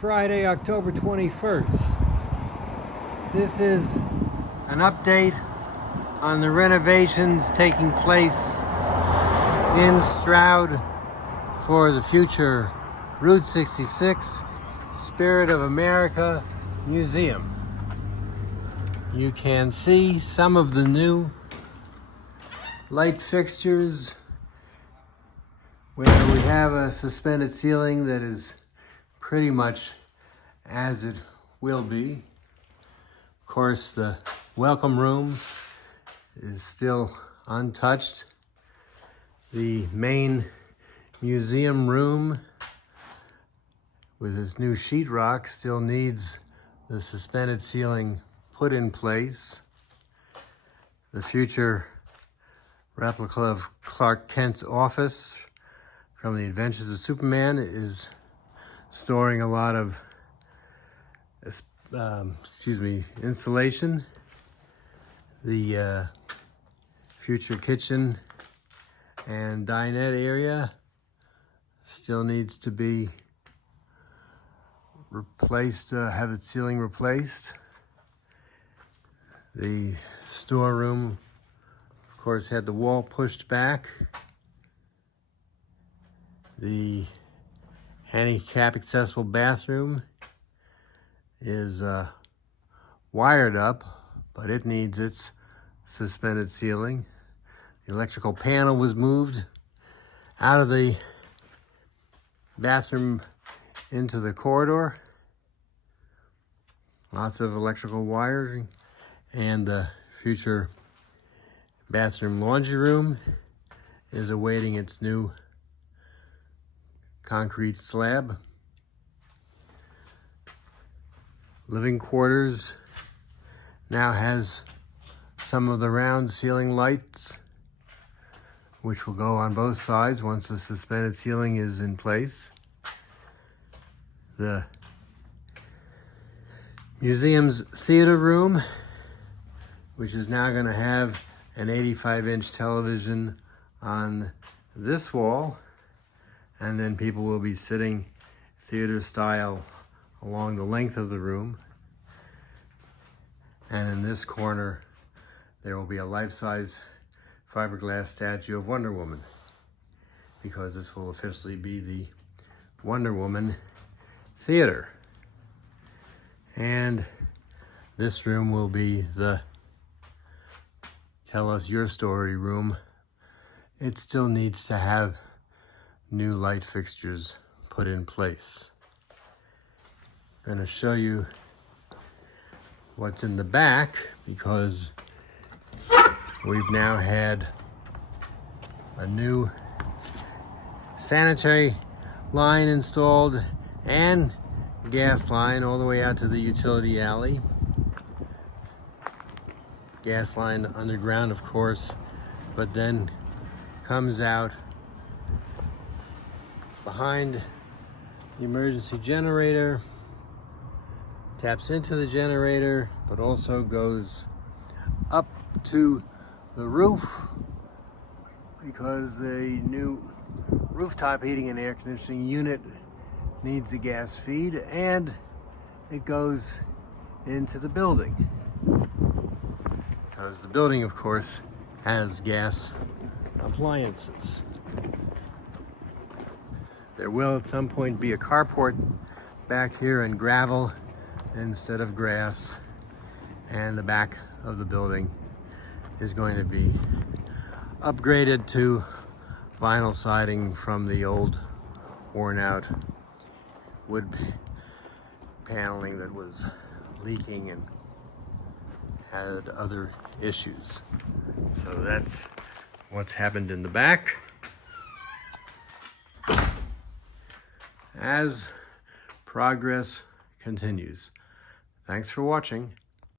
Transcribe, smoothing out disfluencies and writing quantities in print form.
Friday, October 21st. This is an update on the renovations taking place in Stroud for the future Route 66 Spirit of America Museum. You can see some of the new light fixtures where we have a suspended ceiling that is pretty much as it will be. Of course, the welcome room is still untouched. The main museum room with its new sheetrock still needs the suspended ceiling put in place. The future replica of Clark Kent's office from The Adventures of Superman is storing a lot of insulation. The future kitchen and dinette area still needs to be replaced, have its ceiling replaced. The storeroom, of course, had the wall pushed back. The handicap accessible bathroom is wired up, but it needs its suspended ceiling. The electrical panel was moved out of the bathroom into the corridor. Lots of electrical wiring. And the future bathroom laundry room is awaiting its new concrete slab. Living quarters now has some of the round ceiling lights, which will go on both sides once the suspended ceiling is in place. The museum's theater room, which is now going to have an 85-inch television on this wall, and then people will be sitting theater style along the length of the room. And in this corner, there will be a life-size fiberglass statue of Wonder Woman, because this will officially be the Wonder Woman Theater. And this room will be the Tell Us Your Story room. It still needs to have new light fixtures put in place. I'm going to show you what's in the back, because we've now had a new sanitary line installed and gas line all the way out to the utility alley. Gas line underground, of course, but then comes out behind the emergency generator, taps into the generator, but also goes up to the roof, because the new rooftop heating and air conditioning unit needs a gas feed, and it goes into the building, because the building, of course, has gas appliances. There will at some point be a carport back here in gravel instead of grass, and the back of the building is going to be upgraded to vinyl siding from the old worn out wood paneling that was leaking and had other issues. So that's what's happened in the back. As progress continues. Thanks for watching.